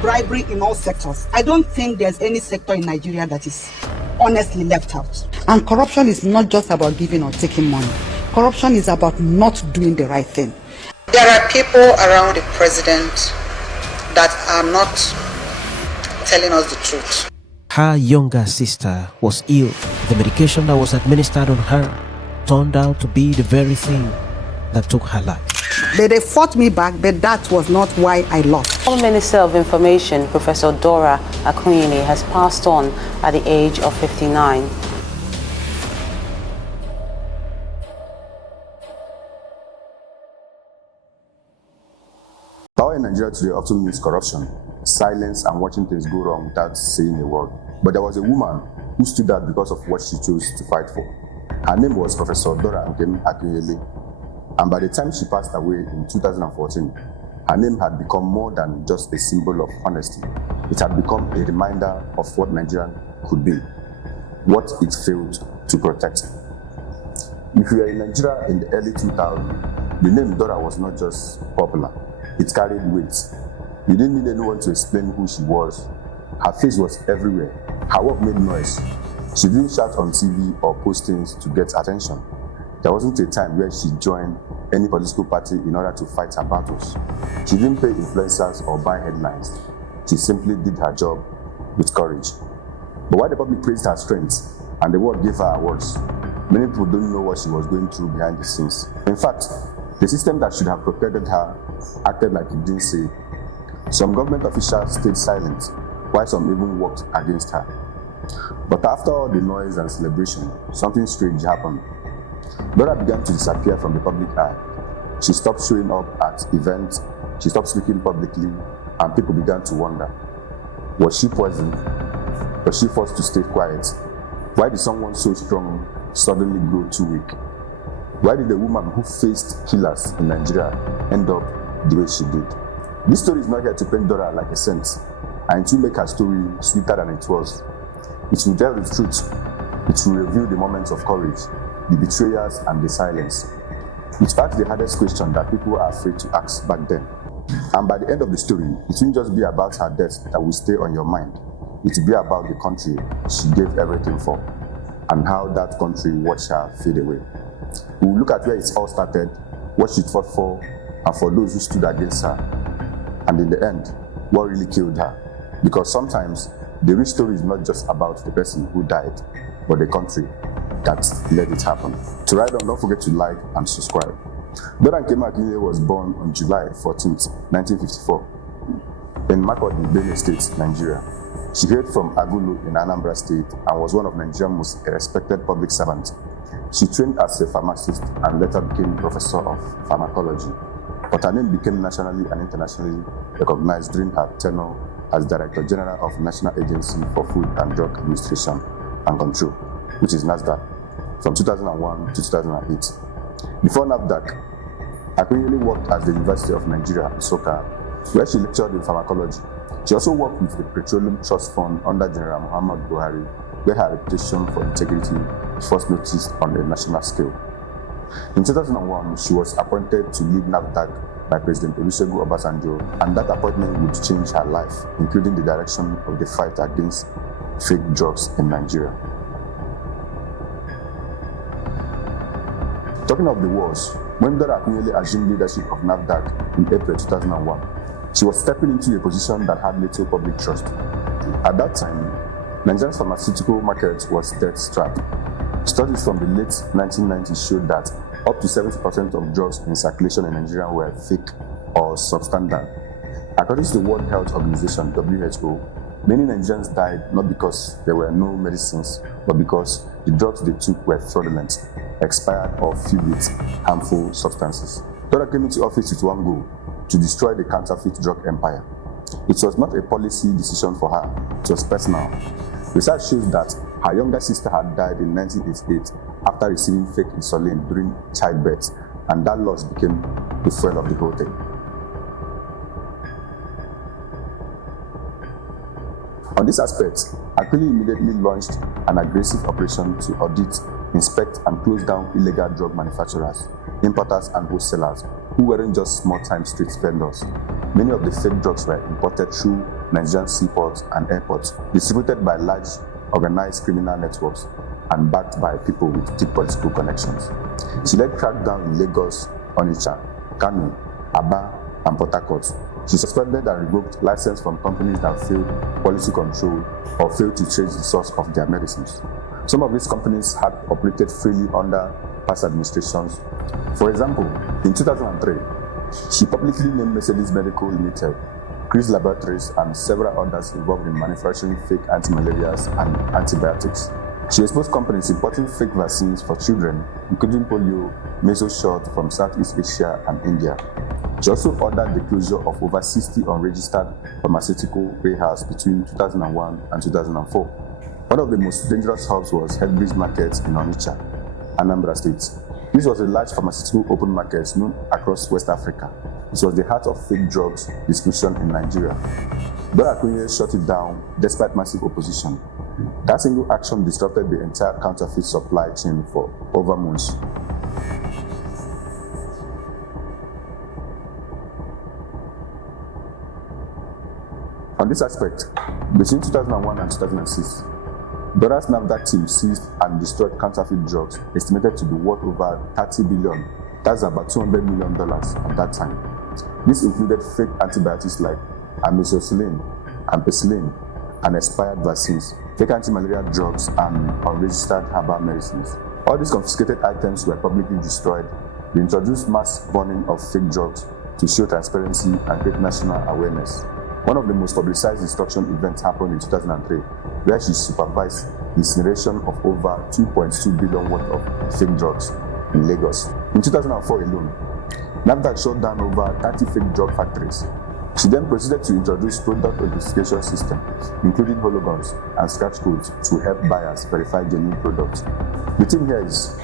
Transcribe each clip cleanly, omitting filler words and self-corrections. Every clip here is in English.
bribery in all sectors. I don't think there's any sector in Nigeria that is honestly left out. And corruption is not just about giving or taking money. Corruption is about not doing the right thing. There are people around the president that are not telling us the truth. Her younger sister was ill. The medication that was administered on her turned out to be the very thing that took her life. They fought me back, but that was not why I lost. Former Minister of Information, Professor Dora Akunyili, has passed on at the age of 59. Power in Nigeria today often means corruption, silence, and watching things go wrong without saying a word. But there was a woman who stood out because of what she chose to fight for. Her name was Professor Dora Akunyele, and by the time she passed away in 2014, her name had become more than just a symbol of honesty. It had become a reminder of what Nigeria could be, what it failed to protect. If you were in Nigeria in the early 2000s, the name Dora was not just popular, it carried weight. You didn't need anyone to explain who she was. Her face was everywhere. Her work made noise. She didn't shout on TV or post things to get attention. There wasn't a time where she joined any political party in order to fight her battles. She didn't pay influencers or buy headlines. She simply did her job with courage. But while the public praised her strength and the world gave her awards, many people don't know what she was going through behind the scenes. In fact, the system that should have protected her acted like it didn't say. Some government officials stayed silent, while some even worked against her. But after all the noise and celebration, something strange happened. Dora began to disappear from the public eye. She stopped showing up at events, she stopped speaking publicly, and people began to wonder, was she poisoned? Was she forced to stay quiet? Why did someone so strong suddenly grow too weak? Why did a woman who faced killers in Nigeria end up the way she did? This story is not here to paint Dora like a saint, and it will make her story sweeter than it was. It will tell the truth. It will reveal the moments of courage, the betrayals, and the silence. It asks the hardest question that people are afraid to ask back then. And by the end of the story, it won't just be about her death that will stay on your mind. It will be about the country she gave everything for, and how that country watched her fade away. We will look at where it all started, what she fought for, and for those who stood against her. And in the end, what really killed her. Because sometimes, the real story is not just about the person who died, but the country that let it happen. To write on, don't forget to like and subscribe. Dora Akunyele was born on July 14th, 1954, in Makurdi, Benue State, Nigeria. She hailed from Agulu in Anambra State and was one of Nigeria's most respected public servants. She trained as a pharmacist and later became professor of pharmacology. But her name became nationally and internationally recognized during her tenure as Director General of National Agency for Food and Drug Administration and Control, which is NAFDAC, from 2001 to 2008. Before NAFDAC, Akunyele worked at the University of Nigeria, Nsukka, where she lectured in pharmacology. She also worked with the Petroleum Trust Fund under General Muhammadu Buhari, where her reputation for integrity first noticed on a national scale. In 2001, she was appointed to lead NAFDAC by President Olusegun Obasanjo, and that appointment would change her life, including the direction of the fight against fake drugs in Nigeria. Talking of the wars, when Dora Akunyele assumed leadership of NAFDAC in April 2001, she was stepping into a position that had little public trust. At that time, Nigeria's pharmaceutical market was debt-strapped. Studies from the late 1990s showed that up to 70% of drugs in circulation in Nigeria were fake or substandard. According to the World Health Organization, WHO, many Nigerians died not because there were no medicines, but because the drugs they took were fraudulent, expired, or filled with harmful substances. Dora came into office with one goal: to destroy the counterfeit drug empire. It was not a policy decision for her, it was personal. Research shows that her younger sister had died in 1988 after receiving fake insulin during childbirth, and that loss became the fuel of the whole thing. On this aspect, Akunyele immediately launched an aggressive operation to audit, inspect, and close down illegal drug manufacturers, importers, and wholesalers who weren't just small-time street vendors. Many of the fake drugs were imported through Nigerian seaports and airports, distributed by large organized criminal networks and backed by people with deep political connections. She led crackdown in Lagos, Onitsha, Kano, Aba, and Port Harcourt. She suspended and revoked license from companies that failed quality control or failed to trace the source of their medicines. Some of these companies had operated freely under past administrations. For example, in 2003, she publicly named Mercedes Medical Limited, Chris Laboratories, and several others involved in manufacturing fake anti-malarials and antibiotics. She exposed companies importing fake vaccines for children, including polio, measles shot from Southeast Asia and India. She also ordered the closure of over 60 unregistered pharmaceutical warehouses between 2001 and 2004. One of the most dangerous hubs was Headbridge Market in Onitsha, Anambra State. This was a large pharmaceutical open market known across West Africa. It was the heart of fake drugs distribution in Nigeria. Dora Akunyele shut it down despite massive opposition. That single action disrupted the entire counterfeit supply chain for over months. On this aspect, between 2001 and 2006, Dora's NAFDAC team seized and destroyed counterfeit drugs estimated to be worth over 30 billion. That's about $200 million at that time. This included fake antibiotics like amoxicillin, ampicillin, and expired vaccines, fake anti-malaria drugs, and unregistered herbal medicines. All these confiscated items were publicly destroyed. They introduced mass burning of fake drugs to show transparency and create national awareness. One of the most publicized destruction events happened in 2003, where she supervised the incineration of over 2.2 billion worth of fake drugs in Lagos. In 2004 alone, NAFDAC shut down over 30 fake drug factories. She then proceeded to introduce product identification systems, including holograms and scratch codes, to help buyers verify genuine products. The thing here is,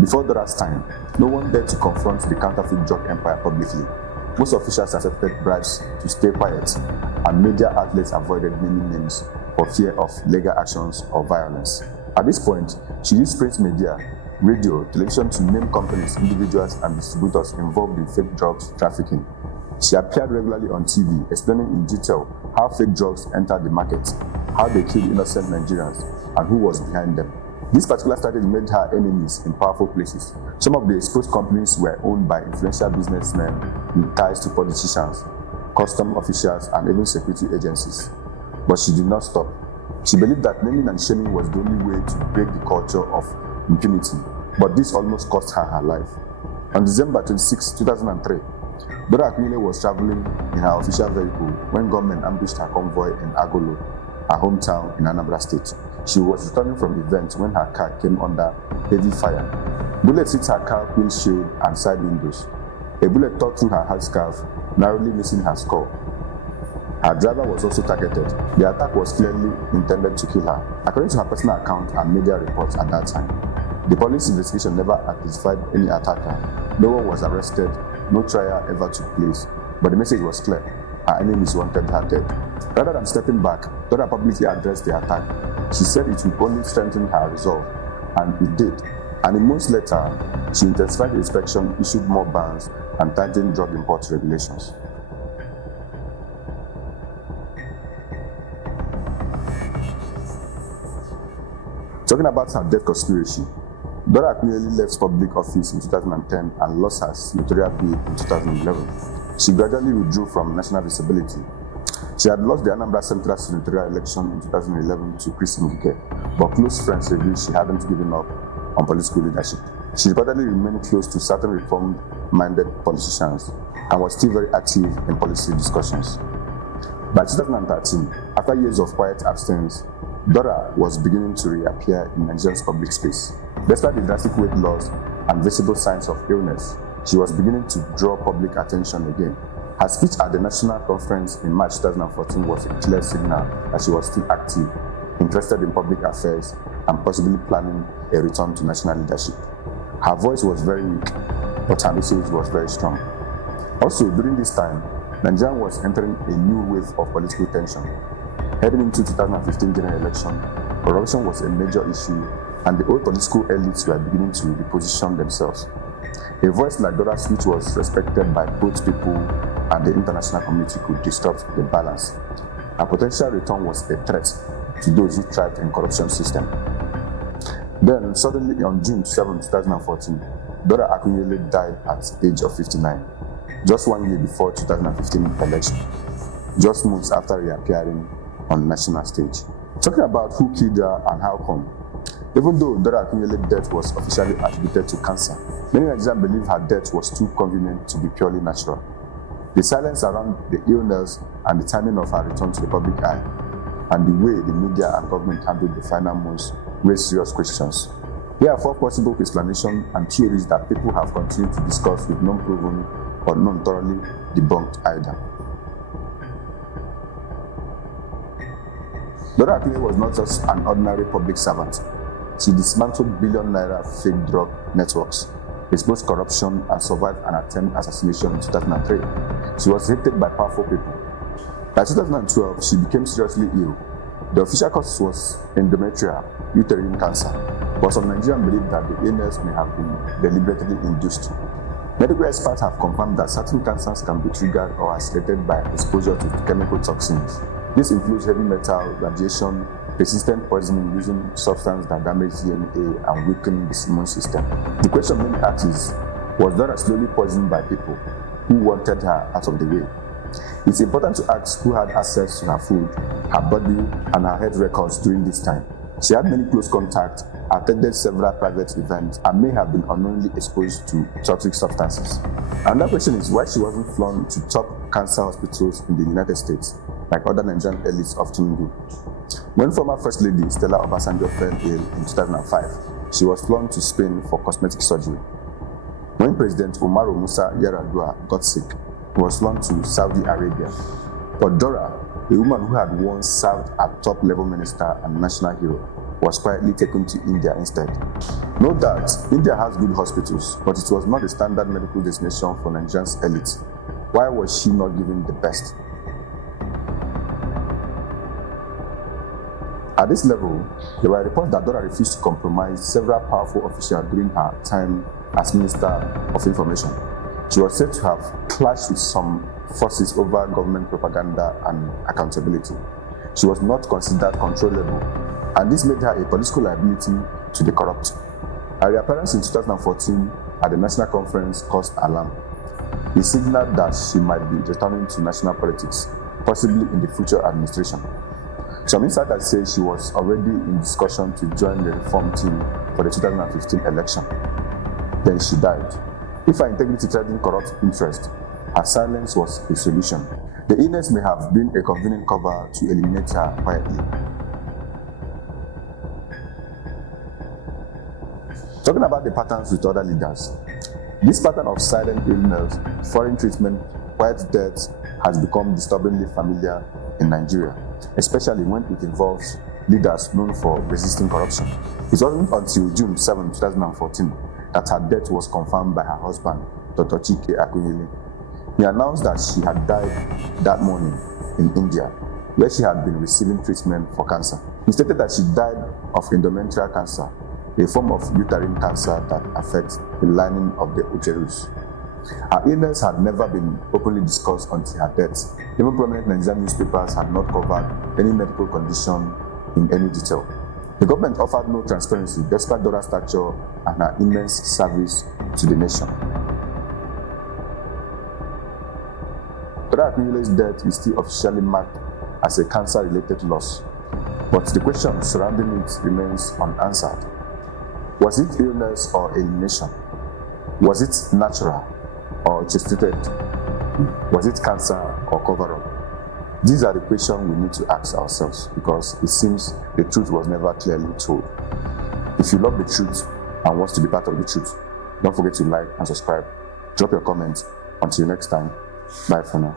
before Dora's time, no one dared to confront the counterfeit drug empire publicly. Most officials accepted bribes to stay quiet, and media outlets avoided naming names for fear of legal actions or violence. At this point, she used print media, radio, television to name companies, individuals, and distributors involved in fake drugs trafficking. She appeared regularly on TV, explaining in detail how fake drugs entered the market, how they killed innocent Nigerians, and who was behind them. This particular strategy made her enemies in powerful places. Some of the exposed companies were owned by influential businessmen with ties to politicians, custom officials, and even security agencies. But she did not stop. She believed that naming and shaming was the only way to break the culture of impunity, but this almost cost her her life. On December 26, 2003, Dora Akunyele was traveling in her official vehicle when gunmen ambushed her convoy in Agolo, her hometown in Anambra State. She was returning from the event when her car came under heavy fire. Bullets hit her car windshield and side windows. A bullet tore through her headscarf, narrowly missing her skull. Her driver was also targeted. The attack was clearly intended to kill her, according to her personal account and media reports at that time. The police investigation never identified any attacker. No one was arrested, no trial ever took place, but the message was clear. Her enemies wanted her dead. Rather than stepping back, Dora publicly addressed the attack. She said it would only strengthen her resolve, and it did. And in months later, she intensified the inspection, issued more bans, and tightened drug import regulations. Talking about her death conspiracy, Dora Akunyele left public office in 2010 and lost her senatorial bid in 2011. She gradually withdrew from national visibility. She had lost the Anambra Central senatorial election in 2011 to Chris Ngige, but close friends revealed she hadn't given up on political leadership. She reportedly remained close to certain reform-minded politicians and was still very active in policy discussions. By 2013, after years of quiet abstinence, Dora was beginning to reappear in Nigeria's public space. Despite the drastic weight loss and visible signs of illness, she was beginning to draw public attention again. Her speech at the national conference in March 2014 was a clear signal that she was still active, interested in public affairs, and possibly planning a return to national leadership. Her voice was very weak, but her message was very strong. Also, during this time, Nigeria was entering a new wave of political tension. Heading into 2015 general election, corruption was a major issue, and the old political elites were beginning to reposition themselves. A voice like Dora's, which was respected by both people and the international community, could disrupt the balance. Her potential return was a threat to those who thrived in corruption system. Then, suddenly on June 7, 2014, Dora Akunyele died at the age of 59, just 1 year before 2015 election, just months after reappearing on national stage. Talking about who killed her and how come, even though Dora Akunyele's death was officially attributed to cancer, many Nigerians believe her death was too convenient to be purely natural. The silence around the illness and the timing of her return to the public eye, and the way the media and government handled the final months raise serious questions. Here are 4 possible explanations and theories that people have continued to discuss with non-proven or non-thoroughly debunked either. Dora Akunyele was not just an ordinary public servant. She dismantled billion-naira fake drug networks, exposed corruption, and survived an attempted assassination in 2003. She was hated by powerful people. By 2012, she became seriously ill. The official cause was endometrial uterine cancer, but some Nigerians believe that the illness may have been deliberately induced. Medical experts have confirmed that certain cancers can be triggered or accelerated by exposure to chemical toxins. This includes heavy metal, radiation, persistent poisoning using substances that damage DNA and weaken the immune system. The question many ask is, was Dora slowly poisoned by people who wanted her out of the way? It's important to ask who had access to her food, her body, and her health records during this time. She had many close contacts, attended several private events, and may have been unknowingly exposed to toxic substances. Another question is why she wasn't flown to top cancer hospitals in the United States, like other Nigerian elites often do. When former First Lady Stella Obasanjo fell ill in 2005, she was flown to Spain for cosmetic surgery. When President Umaru Musa Yar'Adua got sick, he was flown to Saudi Arabia. But Dora, a woman who had once served as top-level minister and national hero, was quietly taken to India instead. No doubt, India has good hospitals, but it was not a standard medical destination for Nigeria's elite. Why was she not given the best? At this level, there were reports that Dora refused to compromise several powerful officials during her time as Minister of Information. She was said to have clashed with some forces over government propaganda and accountability. She was not considered controllable, and this made her a political liability to the corrupt. Her reappearance in 2014 at the national conference caused alarm. It signaled that she might be returning to national politics, possibly in the future administration. Some insiders say she was already in discussion to join the reform team for the 2015 election. Then she died. If her integrity threatened corrupt interest, her silence was a solution. The illness may have been a convenient cover to eliminate her quietly. Talking about the patterns with other leaders, this pattern of silent illness, foreign treatment, quiet death has become disturbingly familiar in Nigeria, especially when it involves leaders known for resisting corruption. It wasn't until June 7, 2014 that her death was confirmed by her husband, Dr. Dora Akunyili. He announced that she had died that morning in India, where she had been receiving treatment for cancer. He stated that she died of endometrial cancer, a form of uterine cancer that affects the lining of the uterus. Her illness had never been openly discussed until her death. Even prominent Nigerian newspapers had not covered any medical condition in any detail. The government offered no transparency despite Dora's stature and her immense service to the nation. Dora Akunyele's death is still officially marked as a cancer-related loss, but the question surrounding it remains unanswered. Was it illness or elimination? Was it natural or gestated? Was it cancer or cover-up? These are the questions we need to ask ourselves because it seems the truth was never clearly told. If you love the truth and want to be part of the truth, don't forget to like and subscribe. Drop your comments. Until next time, bye for now.